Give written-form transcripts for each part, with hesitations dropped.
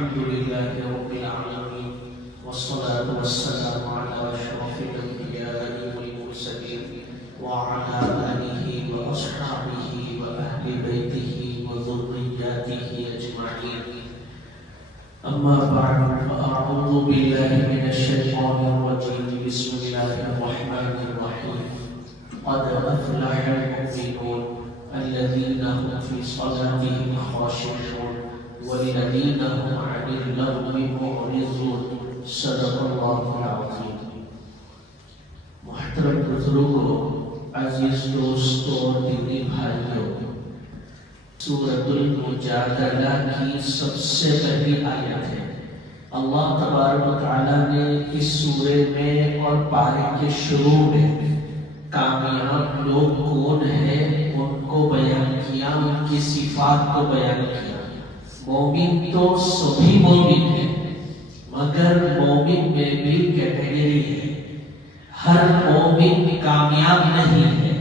الحمد لله رب العالمين والصلاة والسلام على أشرف الأنبياء والمرسلين وعلى آله وأصحابه وأهل بيته وذرياته أجمعين. أما بعد فأعوذ بالله من الشيطان الرجيم. بسم الله الرحمن الرحيم. قد أفلح المؤمنون الذين هم في صلاتهم خاشعون والذين هم عن اللغو معرضون. صدق الله العظيم. محترم بزرگوں، عزیز دوستوں اور دینی بھائیوں، سورۃ المجادلہ کی سب سے پہلی آیت ہے۔ اللہ تبارک و تعالیٰ نے اس سورے میں اور پارے کے شروع میں کامیاب لوگ کون ہیں ان کو بیان کیا، ان کی صفات کو بیان کیا۔ مومن تو سبھی مومن ہیں، مگر مومن میں بھی کیٹیگری ہے۔ ہر مومن کامیاب نہیں ہے،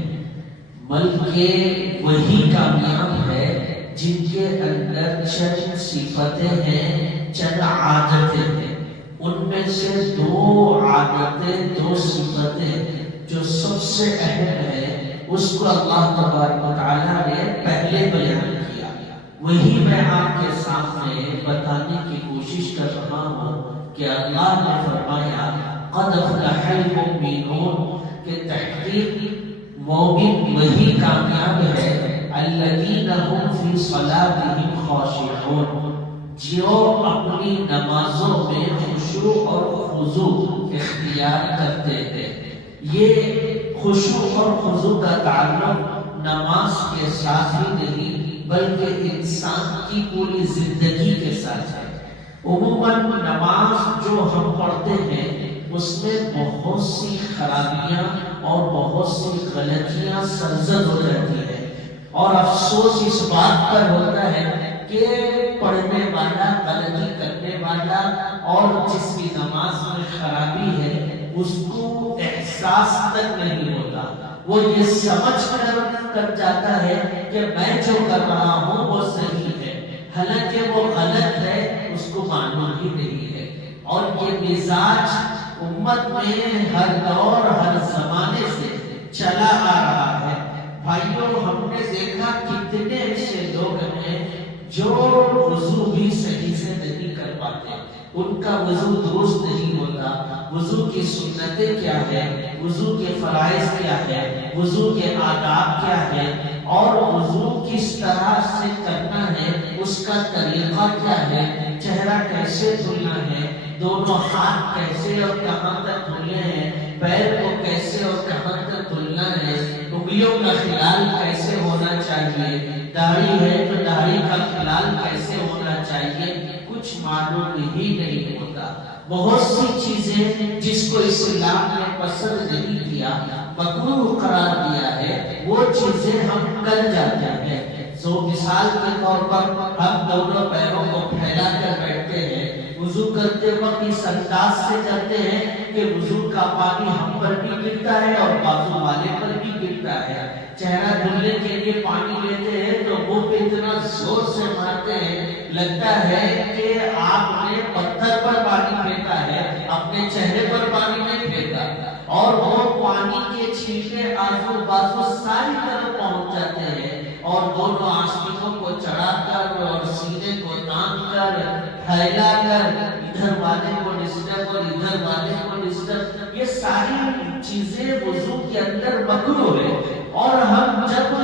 بلکہ وہی کامیاب ہے جن کے اندر چند صفتیں ہیں، چند عادتیں ہیں۔ ان میں سے دو عادتیں، دو صفتیں جو سب سے اہم ہے، اس کو اللہ تبارک و تعالیٰ نے پہلے بیان کیا۔ وہی میں آپ کے سامنے بتانے کی کوشش کر رہا ہوں کہ اللہ نے فرمایا قد افلح المؤمنون، کہ تحقیق مومن وہی کامیاب ہے الذین هم فی صلاتهم خاشعون، جو اپنی نمازوں میں خشوع اور خضوع اختیار کرتے ہیں۔ یہ خشوع اور خضوع کا تعلق نماز کے ساتھ ہی نہیں بلکہ انسان کی پوری زندگی کے ساتھ ہے۔ عموماً نماز جو ہم پڑھتے ہیں اس میں بہت سی خرابیاں اور بہت سی غلطیاں سرزد ہو جاتی ہیں، اور افسوس اس بات پر ہوتا ہے کہ پڑھنے والا، غلطی کرنے والا اور جس کی نماز میں خرابی ہے اس کو احساس تک نہیں ہوتا۔ وہ یہ سمجھ کر جاتا ہے کہ میں جو کر رہا ہوں وہ صحیح ہے، حالانکہ وہ غلط ہے، اس کو معلوم ہی نہیں ہے۔ اور یہ مزاج امت میں ہر دور ہر زمانے سے چلا آ رہا ہے۔ بھائیوں، ہم نے دیکھا کتنے ایسے لوگ ہیں جو وضو بھی صحیح سے نہیں کر پاتے، ان کا وضو درست نہیں ہوتا۔ وضو کی سنتیں کیا ہے، وضو کے فرائض کیا ہے، وضو کے آداب کیا ہے، اور وضو کس طرح سے کرنا ہے، اس کا طریقہ کیا ہے، چہرہ کیسے دھلنا ہے، دونوں ہاتھ کیسے اور کہاں تک دھلنے ہیں، پیر کو کیسے اور کہاں تک دھلنا ہے، انگلیوں کا خلال کیسے ہونا چاہیے، داڑھی ہے تو داڑھی کا خلال کیسے ہونا چاہیے، کچھ معلوم ہی نہیں ہوتا۔ بہت سی چیزیں جس کو اسلام نے پسند نہیں کیا، مکروہ قرار دیا ہے، وہ چیزیں ہم کر جاتے ہیں۔ مثال کے طور پر ہم دونوں پیروں کو پھیلا کر بیٹھتے ہیں، وضو کرتے وقت اس انداز سے کرتے ہیں کہ وضو کا پانی ہم پر بھی گرتا ہے اور بازو والے پر بھی گرتا ہے۔ چہرہ دھلنے کے لیے پانی لیتے ہیں تو منہ پہ اتنا زور سے مارتے ہیں، لگتا ہے کہ آپ نے پتھر پر پانی پھینکا ہے، اپنے چہرے پر پانی نہیں پھینکا، اور وہ پانی کے چھینٹے آزو بازو ساری طرف پہنچ جاتے ہیں، اور دونوں آستینوں کو چڑھا کر اور سینے کو تان کر پھیلا کر ادھر والے کو ڈسٹرب اور ادھر والے کو ڈسٹرب، یہ ساری چیزیں وضو کے اندر مکروہ ہے۔ اور ہم جب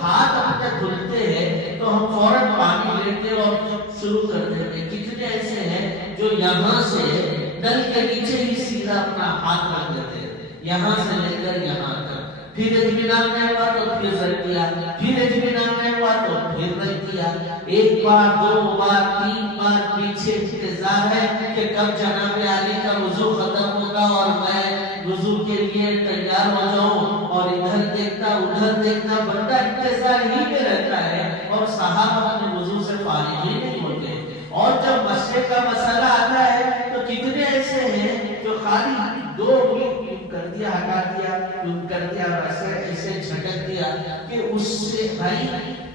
ہاتھ اپنے دھلتے ہیں تو ہم فوراً پانی لیتے اور شروع کر دیتے ہیں۔ کتنے ایسے ہیں جو یہاں سے نل کے نیچے ہی سیدھا اپنا ہاتھ رکھ دیتے ہیں، یہاں سے لے کر یہاں تک، پھر اطمینان نہیں ہوا تو پھر رکھ دیا، پھر اطمینان نہیں ہوا تو پھر رکھ دیا۔ ایک بار، دو بار، تین بار پیچھے انتظار ہے کہ کب جناب عالی کا وضو ختم ہوگا اور میں وضو کے لیے تیار ہو جاؤں، اور ادھر دیکھتا ادھر دیکھتا بندہ انتظار ہی میں رہتا ہے، اور صحابہ اپنے وضو سے فارغ ہی نہیں ہوتے۔ اور جب مسئلے کا مسئلہ آتا ہے تو کتنے ایسے ہیں جو خالی دو منٹ کر دیا، ہٹا دیا، کر دیا، ایسے ایسے جھٹک دیا کہ اس سے بھائی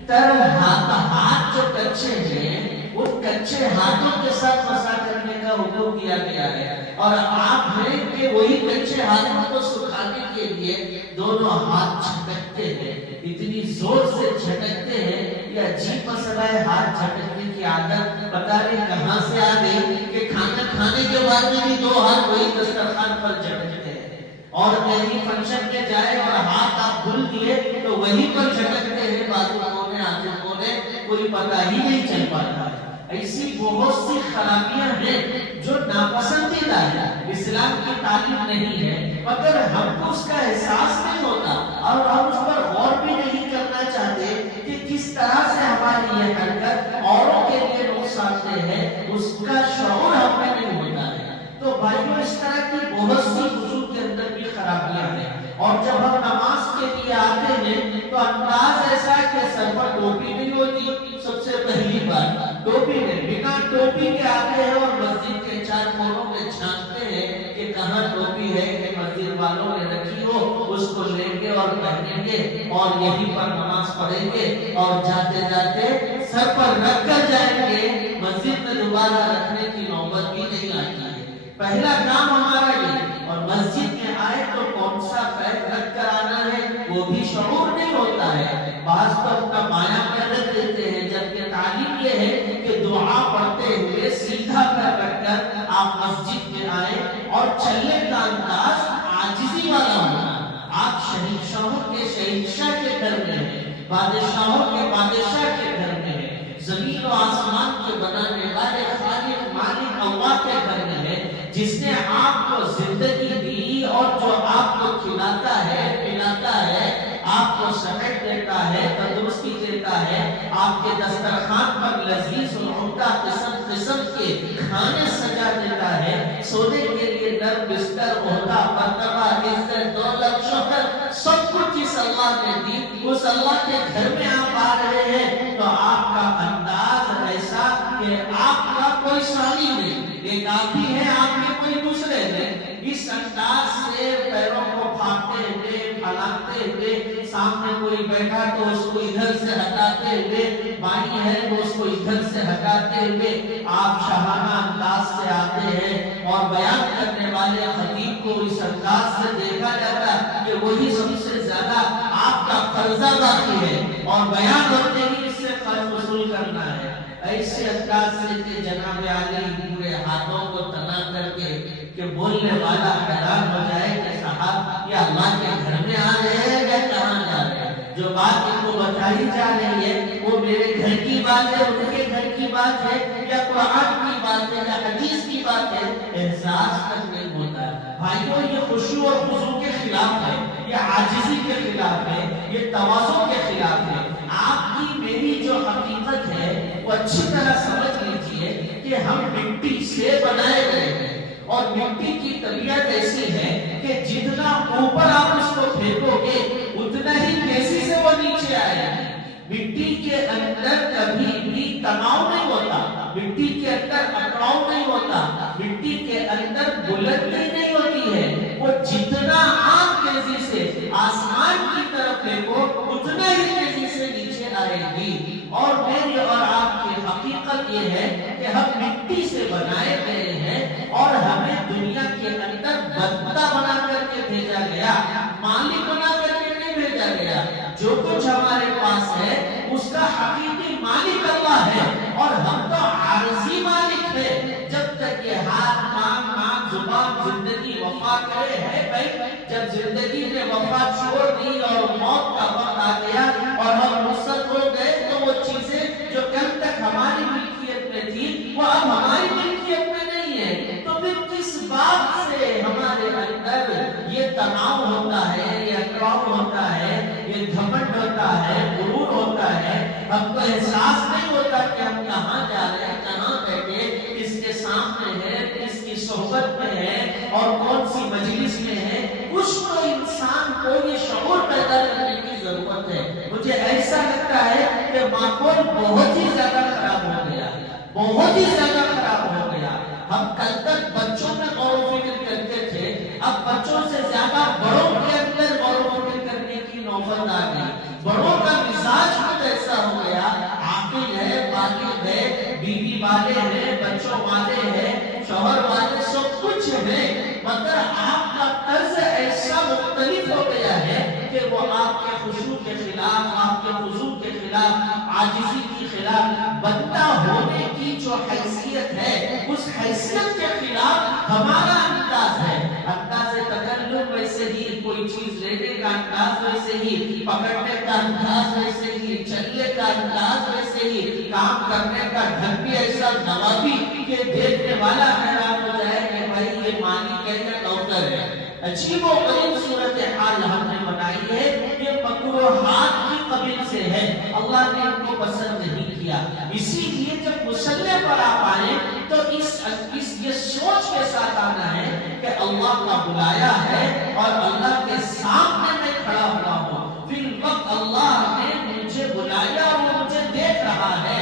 تر ہاتھ جو کچے ہیں ان کچے ہاتھوں کے ساتھ مسح کرنے کا حکم دیا گیا ہے، اور آپ ہیں کہ وہی کچے ہاتھوں کو سکھانے کے لیے دونوں ہاتھ جھٹکتے ہیں، اتنی زور سے جھٹکتے ہیں، یہ عجیب مسئلہ ہے۔ ہاتھ جھٹکنے کی عادت پتہ نہیں کہاں سے آ گئی کہ کھانا کھانے کے بعد بھی دو ہاتھ وہی دسترخوان پر جھٹکتے ہیں، اور کہیں فنکشن میں جائے اور ہاتھ آپ بھول دیے تو وہیں پر جھٹکتے ہیں، بازو کونے آگے کونے، کوئی پتہ ہی نہیں چل پاتا ہے۔ ایسی بہت سی خرابیاں ہیں جو ناپسندیدہ ہے، اسلام کی تعلیم نہیں ہے، مگر ہم کو اس کا احساس نہیں ہوتا اور ہم اس پر غور بھی نہیں کرنا چاہتے کہ کس طرح سے ہماری یہ حرکت اوروں کے لیے نقصان دہ ہے، اس کا شعور ہم میں نہیں ہوتا ہے۔ تو بھائیو، اس طرح کی بہت سی وضو کے اندر بھی خرابیاں ہیں، اور جب ہم نماز کے لیے آتے ہیں تو انداز ایسا ہے کہ سر پر ٹوپی نہیں ہوتی، سب سے پہلی بات ٹوپی نہیں، بنا ٹوپی کے آتے ہیں اور مسجد کے چار کونوں میں جھانکتے ہیں کہ کہاں ٹوپی ہے کہ مسجد والوں نے رکھی ہو، اس کو لیں گے اور پہنیں گے اور یہیں پر نماز پڑھیں گے، اور جاتے جاتے سر پر رکھ کر جائیں گے، مسجد میں دوبارہ رکھنے کی نوبت بھی نہیں آتی ہے۔ پہلا کام ہمارا یہ، اور مسجد میں آئے تو کون سا پیر رکھ کر آنا ہے وہ بھی شعور نہیں ہوتا ہے، بعض تو اپنا بایاں پیر رکھ دیتے ہیں، جبکہ تعلیم یہ ہے کہ دعا پڑھتے ہوئے سیدھا پیر رکھ کر آپ مسجد میں آئے، اور چلنے کا انداز عاجزی والا ہونا۔ آپ شہنشاہوں کے شہنشاہ کے گھر میں ہیں، بادشاہوں کے بادشاہ کے گھر میں ہیں، زمین و آسمان کے بنانے والے خالق مالک اللہ کے گھر میں ہیں، جس نے آپ کو زندگی دی اور جو آپ کو کھلاتا ہے، پلاتا ہے، آپ کو صحت دیتا ہے، تندرستی دیتا ہے، آپ کے دسترخوان پر لذیذ و عمدہ قسم قسم کے کھانے سجا دیتا ہے، سونے کے لیے نرم بستر، عہدہ، مرتبہ، عزت، دولت، شہرت، سب کچھ جس اللہ نے دی، اس اللہ کے گھر میں آپ آ رہے ہیں تو آپ کا انداز ایسا کہ آپ کا کوئی ثانی نہیں، یہ کافی ہے آپ کے کوئی دوسرے نہیں، اس انداز سے پیروں کو پھاڑتے ہوئے، پھلاتے ہوئے، سامنے کوئی بیٹھا تو اس کو ادھر سے ہٹاتے ہوئے، بائیں ہے تو اس کو ادھر سے ہٹاتے ہوئے آپ شاہانہ انداز سے آتے ہیں، اور بیان کرنے والے خطیب کو اس انداز سے دیکھا جاتا کہ وہی سب سے زیادہ آپ کا قرضہ باقی ہے، اور بیان ہوتے ہی اس سے قرض وصول کرنا ہے۔ ایسے انداز سے کہ جناب عالی پورے ہاتھوں کو تنا کر کے کہ بولنے والا حیران ہو جائے کہ صاحب یہ اللہ کے گھر میں آ رہے ہیں یا کہاں جا رہے ہیں؟ جو بات ان کو بتائی جا رہی ہے وہ میرے گھر کی بات ہے، ان کے گھر کی بات ہے، یا قرآن کی بات ہے، یا حدیث کی بات ہے، احساس تک نہیں ہوتا ہے۔ بھائیوں، یہ خشوع اور خضوع کے خلاف ہے، یہ عاجزی کے خلاف ہے، یہ تواضع کے خلاف ہے۔ آپ کی میری جو حقیقت ہے وہ اچھی طرح سمجھ لیجئے کہ ہم مٹی سے بنائے گئے ہیں، اور مٹی کی طبیعت ایسی ہے کہ جتنا اوپر آپ اس کو پھینکو گے اتنا ہی تیزی سے وہ نیچے آئے گی۔ مٹی کے اندر کبھی بھی تناؤ نہیں ہوتا، مٹی کے اندر اکڑاؤ نہیں ہوتا، مٹی کے اندر بلندی نہیں ہوتی ہے، وہ جتنا آپ تیزی سے آسمان کی طرف پھینکو اتنا ہی تیزی سے نیچے آئے گی۔ اور میری اور آپ کی حقیقت یہ ہے کہ ہم مٹی سے بنائے گئے ہیں، اور ہمیں دنیا کے اندر بندہ بنا کر کے بھیجا گیا، مالک بنا کر کے نہیں بھیجا گیا۔ جو کچھ ہمارے پاس ہے اس کا حقیقی مالک اللہ ہے، اور ہم تو عارضی مالک ہیں۔ جب تک یہ ہاتھ، کان، ناک، زبان زندگی وفا کرے ہے بھائی، جب زندگی نے وفا چھوڑ دی اور موت کا وقت آ گیا اور ہم رخصت ہو گئے تو وہ چیزیں جو کل تک ہماری ملکیت میں تھی وہ اب ہماری ملکیت میں نہیں ہے۔ تو پھر کس بات سے ہمارے اندر یہ تناؤ ہوتا ہے، یہ اکڑاؤ ہوتا ہے، یہ گھمنڈ ہوتا ہے، غرور ہوتا ہے؟ ہم کو احساس نہیں ہوتا کہ ہم کہاں جا رہے ہیں، کہاں بیٹھے، کس کے سامنے ہے، کس کی صحبت میں ہے، اور کون سی مجلس میں ہے۔ کچھ تو انسان کو یہ شعور پیدا کرنے کی ضرورت ہے۔ مجھے ایسا لگتا ہے کہ ماحول بہت ہی زیادہ خراب ہو گیا، بہت ہی زیادہ خراب ہو گیا۔ ہم کل تک بچوں میں غور و فکر کرتے تھے، اب بچوں سے زیادہ بڑوں کے اندر غور و فکر کرنے کی نوبت آ گئی۔ بڑوں کا مزاج کچھ ایسا ہو گیا، عاقل ہے، بالغ ہے، بیوی بیوی والے ہیں، بچوں والے ہیں، شوہر والے، سب کچھ ہے، مگر آپ کا طرز ایسا مختلف ہو گیا ہے کہ وہ آپ کے خشوع کے خلاف، آپ کے خضوع کے خلاف، عاجزی کے خلاف، بندہ ہونے کی جو حیثیت ہے اس حیثیت کے خلاف ہمارا انداز ہے۔ انداز تکلم ویسے ہی، کوئی چیز لینے کا انداز ویسے ہی، پکڑنے کا انداز ویسے ہی، چلنے کا انداز ویسے ہی، کام کرنے کا ڈھنگ بھی ایسا نوابی کہ دیکھنے والا حیران ہو جائے کہ بھائی یہ مالک ہے یا نوکر ہے۔ عجیب و غریب صورتحال ہم نے بنائی ہے، یہ مکروہات کی قبیل سے ہے، اللہ نے ان کو پسند نہیں کیا۔ اسی لیے جب مصلی پر آپ آئیں تو یہ سوچ کے ساتھ آنا ہے کہ اللہ کا بلایا ہے اور اللہ کے سامنے میں کھڑا ہوا ہوں، پھر وقت اللہ نے مجھے بلایا اور وہ مجھے دیکھ رہا ہے،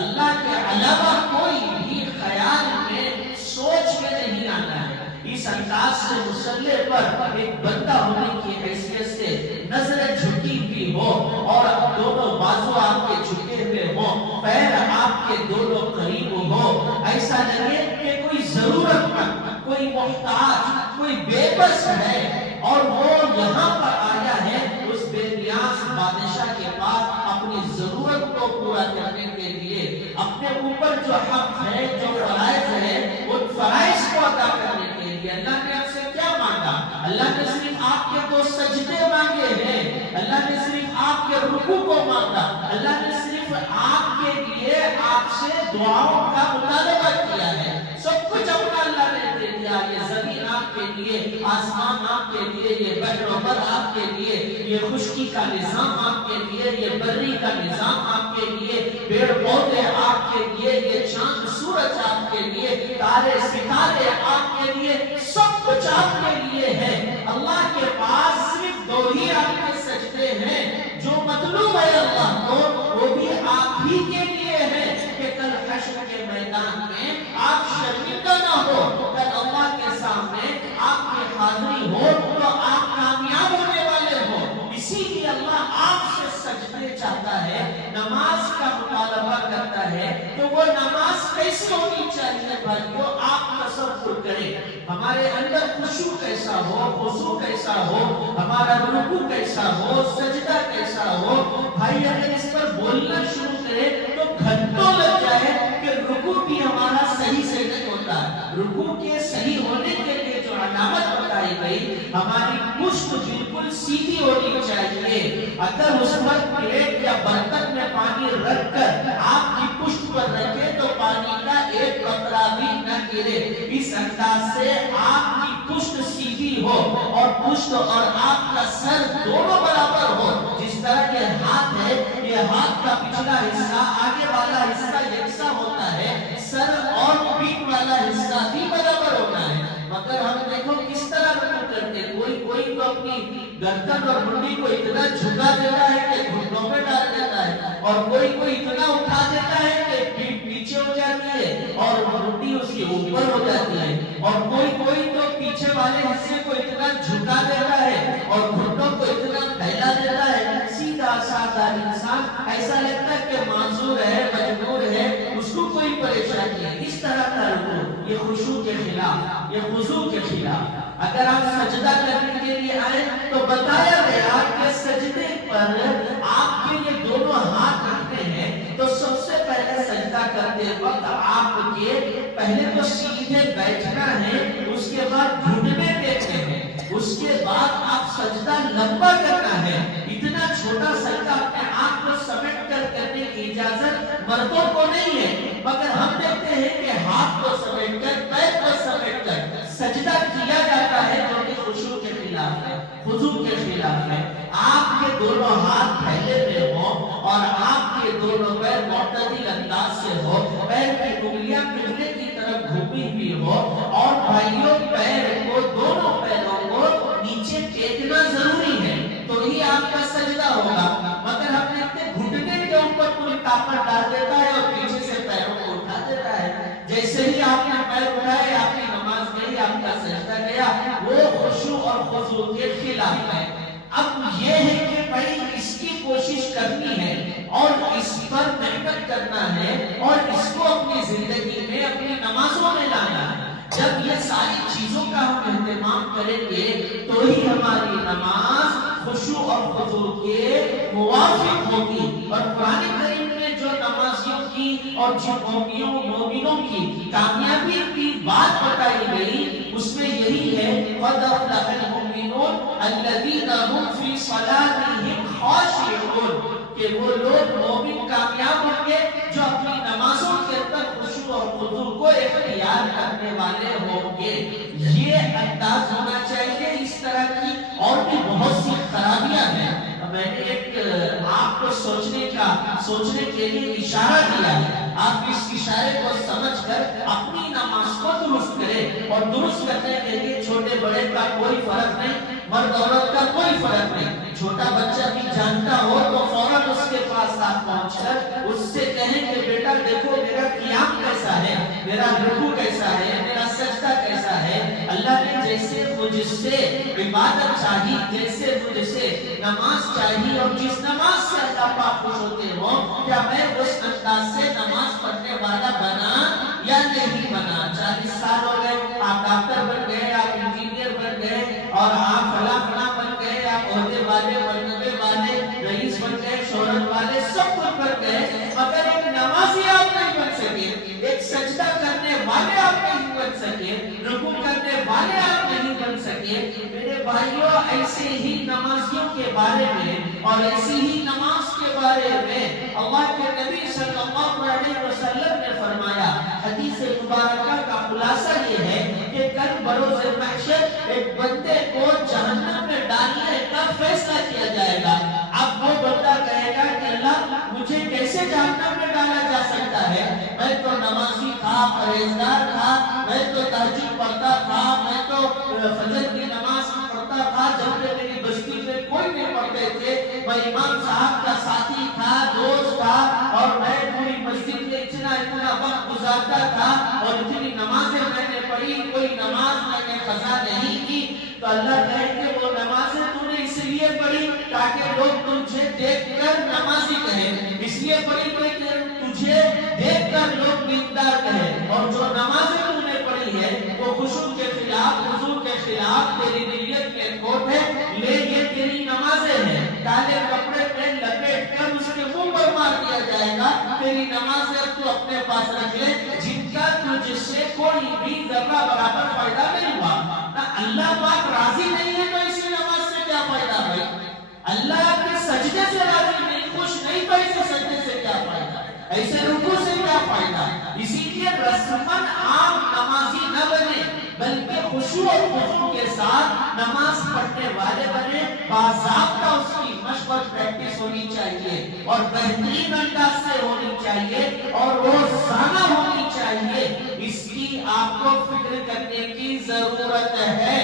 اللہ کے علاوہ کوئی بھی خیال میں، سوچ میں نہیں آنا ہے۔ اس انداز سے مصلی پر ایک بندہ ہونے کی حیثیت سے نظریں جھکی ہوئی ہو اور دونوں بازو آپ کے جھکے ہوئے ہوں، پیر آپ کے دونوں قریب ہو، ایسا لگے کہ کوئی ضرورت مند، کوئی محتاج، کوئی بے بس ہے اور وہ یہاں پر آیا ہے اس بے نیاز بادشاہ کے پاس اپنی ضرورت کو پورا کرنے کے لیے، اپنے اوپر جو حق ہے، جو فرائض ہے، ان فرائض کو ادا کرنے کے لیے۔ اللہ نے آپ سے کیا مانگا؟ اللہ نے صرف آپ کے دو سجدے مانگے ہیں، اللہ نے صرف آپ کے رکوع کو مانگا، اللہ نے صرف آپ کے لیے آپ سے دعاؤں کا مطالبہ کیا ہے، سب کچھ اپنا اللہ نے دے دیا۔ یہ زمین آپ کے لیے، آسمان آپ کے لیے، یہ بحر و بر آپ کے لیے، یہ خشکی کا نظام آپ کے لیے، یہ بری کا نظام آپ کے لیے، پیڑ پودے آپ کے لیے، یہ چاند سورج آپ کے لیے، تارے ستارے آپ کے لیے، سب کچھ آپ کے لیے ہے۔ اللہ کے پاس صرف دو ہی آپ کے سجدے ہیں، جو مطلوب ہے اللہ کو وہ بھی آپ ہی کے لیے ہے کہ کل حشر کے میدان میں آپ شرمندہ نہ ہو، کل اللہ کے سامنے آپ کی حاضری ہو تو آپ کامیاب ہونے والے ہو۔ اسی لیے اللہ آپ سے سجدے چاہتا ہے، نماز کا مطالبہ کرتا ہے، تو وہ نماز کیسے ہونی چاہیے بھائیو؟ آپ تصور کریں، ہمارے اندر خشوع کیسا ہو، خضوع کیسا ہو، ہمارا رکوع کیسا ہو، سجدہ کیسا ہو۔ بھائی اگر اس پر بولنا شروع کرے تو گھنٹوں لگ جائے کہ رکوع بھی ہمارا صحیح سے نہیں ہوتا۔ رکوع کے صحیح ہونے کے لیے جو علامت بتائی گئی، ہماری پشت بالکل سیدھی ہونی چاہیے۔ اگر اس پر پلیٹ یا برتن میں پانی رکھ کر آپ کی پشت پر رکھے تو پانی کا ایک قطرہ بھی نہ گرے۔ اس انداز سے آپ کی پشت سیدھی ہو اور پشت اور آپ کا سر دونوں برابر ہو۔ جس طرح یہ ہاتھ ہے، یہ ہاتھ کا پچھلا حصہ آگے والا حصہ یکساں ہوتا ہے، سر اور پیٹھ والا حصہ بھی برابر ہوتا ہے۔ مگر ہم دیکھو کس طرح رکوع کرتے، کوئی تو اپنی گردن اور منڈی کو اتنا جھکا دیتا ہے کہ گھٹنوں میں ڈال دیتا ہے، اور کوئی اتنا اٹھا دیتا ہے کہ پیٹھ پیچھے ہو جاتی ہے اور منڈی اس کے اوپر ہو جاتی ہے، اور کوئی تو پیچھے والے حصے کو اتنا جھکا دیتا ہے اور گھٹنوں کو اتنا پھیلا دیتا ہے، سیدھا سادہ انسان ایسا لگتا ہے کہ معذور ہے، مجبور ہے، اس کو کوئی پریشانی ہے۔ اس طرح کا رکوع یہ خشوع کے خلاف، یہ خضوع کے خلاف۔ اگر آپ سجدہ کرنے کے لیے آئے تو بتایا گیا کہ سجدے پر آپ کے یہ دونوں ہاتھ رکھتے ہیں، تو سب سے پہلے سجدہ کرتے وقت آپ کے پہلے تو سیدھے بیٹھنا ہے، اس کے بعد گھٹنے ٹیکنے ہیں، اس کے بعد آپ سجدہ لمبا کرنا ہے۔ اتنا چھوٹا سجدہ اپنے آپ کو سمیٹ کر کرنے کی اجازت مردوں کو نہیں ہے، مگر ہم دیکھتے ہیں کہ ہاتھ کو سمیٹ کر، پیر کو سمیٹ کر سجدہ کیا جاتا ہے، جو کہ خشوع کے خلاف ہے، خضوع کے خلاف ہے۔ آپ کے دونوں ہاتھ پھیلے ہوئے ہوں اور آپ کے دونوں پیر معتدل انداز سے ہو، پیر کی انگلیاں قبلے کی طرف گھومی ہوئی ہو، اور بھائیوں پیر کو، دونوں پیروں کو نیچے ٹیکنا ضروری ہے، تو ہی آپ کا سجدہ ہوگا۔ مگر ہم دیکھتے گھٹنے کے اوپر پوری طاقت ڈال دیتا ہے اور پیچھے سے پیروں کو اٹھا دیتا ہے، جیسے ہی آپ نے پیر اٹھائے آپ کی نماز گئی، آپ کا سجدہ گیا، وہ خشوع اور خضوع کے خلاف ہے۔ اب یہ ہے کہ بھائی اس کی کوشش کرنی ہے اور اس پر محنت کرنا ہے اور اس کو اپنی زندگی کریں گے تو ہی ہماری نماز خشوع اور خضوع کے موافق ہوگی۔ اور قرآن کریم میں جو نمازیوں کی اور جو مومنوں کی کامیابی کی بات بتائی گئی اس میں یہی ہے قَدْ أَفْلَحَ الْمُؤْمِنُونَ الَّذِينَ هُمْ فِي صَلَاتِهِمْ خَاشِعُونَ، کہ وہ لوگ مومن کامیاب ہوں گے جو اپنی نمازوں کے اندر خشوع اور خضوع کو اختیار کرنے والے ہوں گے۔ یہ انداز ہونا چاہیے۔ اس طرح کی اور بھی بہت سی خرابیاں ہیں۔ میں نے ایک آپ کو سوچنے کے لیے اشارہ دیا ہے، آپ اس اشارے کو سمجھ کر اپنی نماز کو درست کریں، اور درست کرنے کے لیے چھوٹے بڑے کا کوئی فرق نہیں، مرد عورت کا کوئی فرق نہیں۔ چھوٹا بچہ بھی جانتا ہو تو فوراً اس کے پاس آپ پہنچ کر اس سے کہیں کہ بیٹا دیکھو میرا قیام کیسا ہے، میرا رکوع کیسا ہے، میرا سجدہ کیسا ہے۔ اللہ نے جیسے مجھ سے عبادت چاہی، جیسے مجھ سے نماز چاہی، اور جس نماز سے اللہ پاک خوش ہوتے ہو، کیا میں اس انداز سے نماز پڑھنے والا بنا یا نہیں بنا؟ 40 سال ہو گئے، آپ ڈاکٹر بن گئے، آپ انجینئر بن گئے، اور آپ فلاں بن گئے، آپ عہدے والے، مرتبے والے، رئیس بن گئے، شہرت والے، سب کچھ بن گئے، مگر ایک نمازی آپ نہیں بن سکے، ایک سجدہ کرنے والے آپ نہیں بن سکے، رکوع کرنے والے آپ نہیں بن سکے۔ میرے بھائیوں، ایسے ہی نمازیوں کے بارے میں اور ایسی ہی نماز کے بارے میں اللہ کے نبی صلی اللہ علیہ وسلم نے فرمایا۔ حدیث مبارکہ کا خلاصہ یہ ہے کہ کل بروز محشر ایک بندے کو جہنم میں ڈالنے کا فیصلہ کیا جائے گا۔ اب وہ بندہ کہے گا کہ اللہ مجھے کیسے جہنم میں ڈالا جا سکتا ہے؟ میں تو نمازی تھا، پرہیزگار تھا، میں تو تہجد پڑھتا تھا، میں تو فجر کی نماز پڑھتا تھا جب کہ میری بستی میں کوئی نہیں پڑھتے تھے، میں امام صاحب کا ساتھی تھا، دوست تھا، اور میں پوری مسجد میں اتنا وقت گزارتا تھا، اور اتنی نمازیں میں نے پڑھی، کوئی نماز میں نے قضا نہیں کی۔ تو اللہ کہے کہ وہ نمازیں تو نے اس لیے پڑھی تاکہ لوگ تجھے دیکھ کر نمازی کہیں، اس لیے پڑھی کہ تجھے دیکھ کر لوگ دیندار کہیں، اور جو نمازیں تو نے پڑھی ہے وہ خشوع کے خلاف، خضوع کے خلاف تیری نیت میں کھوٹ ہے، لے یہ تیری نمازیں ہیں، کالے کپڑے میں لپیٹ کر اس کے منہ پر مار دیا جائے گا، تیری نمازیں تو اپنے پاس رکھ لے جن کا تجھ سے کوئی بھی ذرہ برابر فائدہ نہیں ہوا۔ اللہ پاک راضی نہیں ہے تو اسی نماز سے کیا فائدہ بھائی؟ اللہ کے سجدے سے راضی نہیں، خوش نہیں تو ایسے سجدے سے کیا فائدہ؟ ایسے رکوع سے کیا فائدہ؟ اسی لیے رسماً عام نمازی نہ بنے، بلکہ خشوع اور خضوع کے ساتھ نماز پڑھنے والے بنے، باضابطہ اس کی مشق اور پریکٹس ہونی چاہیے، اور بہترین انداز سے ہونی چاہیے، اور روزانہ ہونی چاہیے۔ اس کی آپ کو فکر کرنے کی ضرورت ہے۔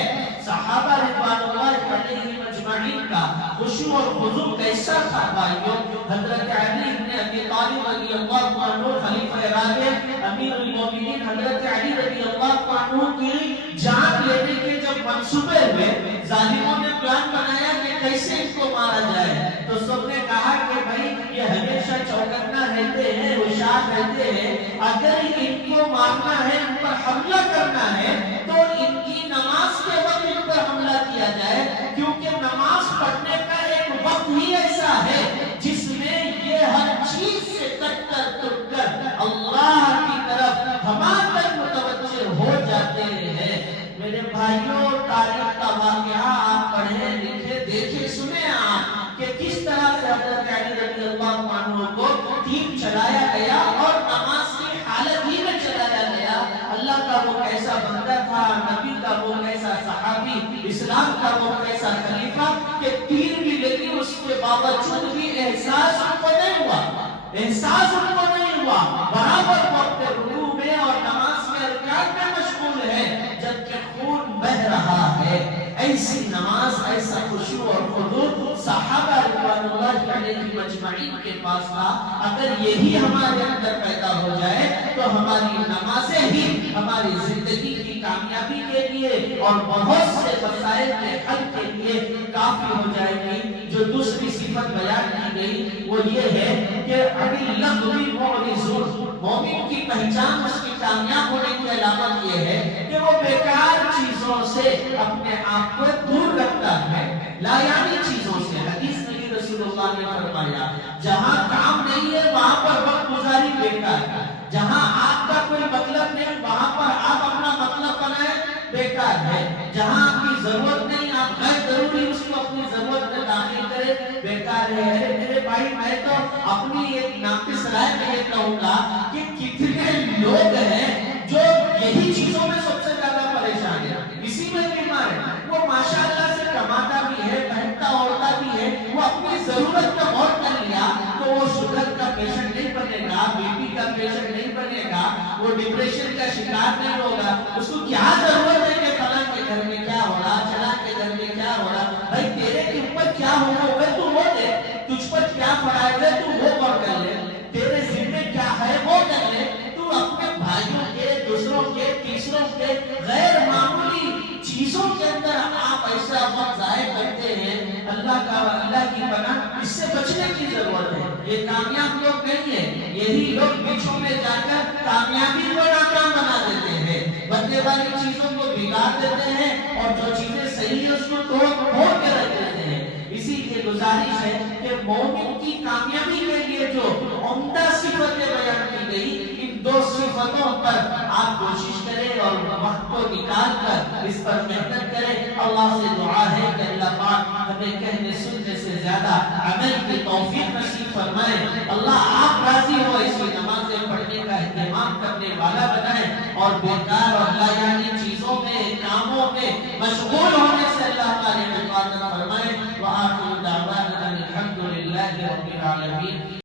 صحابہ رضوان اللہ علیہم اجمعین کا خشوع اور خضوع کیسا تھا بھائیوں؟ حضرت علی بن ابی طالب رضی اللہ عنہ خلیفہ رابع امیر المومنین حضرت علی رضی اللہ عنہ کی جان لینے کے جب منصوبے ہوئے، ظالموں نے پلان بنایا کہ کیسے ان کو مارا جائے، تو سب نے کہا کہ بھائی یہ ہمیشہ چوکنا رہتے ہیں، ہوشیار رہتے ہیں، اگر ان کو مارنا ہے، ان پر حملہ کرنا ہے تو ان کی نماز کے وقت ان پر حملہ کیا جائے، کیونکہ نماز پڑھنے کا ایک وقت ہی ایسا ہے جس میں یہ ہر چیز سے کٹ کر اللہ کی طرف ہمارے متوجہ ہو جاتے ہیں۔ میرے بھائیوں، تاریخ کا واقعہ آپ پڑھیں، لکھیں، دیکھیں، سنیں آپ کہ کس طرح سے حضرت علی رضی اللہ عنہ کو تیر چلایا گیا اور نماز کی حالت ہی میں چلایا گیا۔ اللہ کا وہ کیسا بندہ تھا، نبی کا وہ کیسا صحابی، اسلام کا وہ کیسا خلیفہ کہ تیر بھی لگی، اس کے باوجود بھی احساس ان کو نہیں ہوا، احساس ان کو نہیں ہوا، برابر وقت رکوع میں اور نماز کے ارکان میں مشغول ہے جبکہ خون بہ رہا ہے۔ ایسی نماز، ایسا خشوع اور خضوع صحابہ رضوان اللہ علیہم اجمعین کے پاس تھا۔ اگر یہی ہمارے اندر پیدا ہو جائے تو ہماری نمازیں ہی ہماری زندگی کی کامیابی کے لیے اور بہت سے مسائل کے حل کے لیے کافی ہو جائے گی۔ جو دوسری صفت بیان کی گئی وہ یہ ہے کہ ابھی لغوی معرضون، مومن کی پہچان، اس کی کامیاب ہونے کی علامت یہ ہے کہ وہ بیکار چیزوں سے اپنے آپ کو دور رکھتا ہے، لایانی چیزوں سے۔ حدیث نبی رسول اللہ نے فرمایا جہاں کام نہیں ہے وہاں پر وقت گزاری بیکار ہے، جہاں آپ کا کوئی مطلب نہیں وہاں پر آپ اپنا مطلب بنائیں بیکار ہے، جہاں آپ کی ضرورت نہیں آپ غیر ضروری اس کو اپنی ضرورت میں داخل کریں بیکار ہے۔ میرے بھائی میں تو اپنی ایک ناقص رائے میں یہ کہوں گا کہ کتنے لوگ ہیں جو یہی چیزوں میں سب سے زیادہ پریشان ہیں، اسی میں بیمار ہے۔ وہ ماشاءاللہ سے کماتا بھی ہے، پہنتا اوڑھتا بھی ہے، وہ اپنی ضرورت میں غور کر لیا تو وہ شوگر کا پیشنٹ نہیں بنے گا، بی پی کا پیشنٹ نہیں بنے گا، وہ ڈپریشن کا شکار نہیں ہوگا۔ اس کو کیا ضرورت ہے کہ فلاں کے گھر میں کیا ہو رہا، چلا کے گھر میں کیا ہو رہا؟ بھائی تیرے کے اوپر کیا ہوگا تو وہ دے، تجھ پر کیا فرائض ہے تو وہ غور کر لے، تیرے ذمہ کیا ہے وہ کر لے۔ تو اپنے بھائیوں کے، دوسروں کے، تیسروں کے غیر معمولی چیزوں کے اندر آپ ایسا وقت ضائع کرتے ہیں، اللہ کی پناہ، اس سے بچنے کی ضرورت ہے۔ یہ کامیاب لوگ نہیں ہیں، یہی لوگ بیچوں میں جا کر کامیابی کو ناکام بنا دیتے ہیں، بننے والی چیزوں کو بگاڑ دیتے ہیں اور جو چیزیں صحیح ہیں اس کو توڑ پھوڑ کے رکھ دیتے ہیں۔ اسی لیے گزارش ہے کہ مومن کی کامیابی کے لیے جو عمدہ صفتیں بیان کی گئی، ان دو صفتوں پر آپ کوشش کریں اور وقت کو نکال کر اس پر محنت کریں۔ اللہ سے دعا ہے کہ اللہ پاک ہمیں کہنے سننے سے زیادہ عمل کی توفیق نصیب فرمائے۔ اللہ آپ راضی ہو اسی نمازیں پڑھنے کا اہتمام کرنے والا بنائے اور بیکار اور لایانی چیزوں میں، کاموں میں مشغول ہونے سے اللہ تعالی حفاظت فرمائے۔ وآخر دعوانا الحمد للہ رب العالمین۔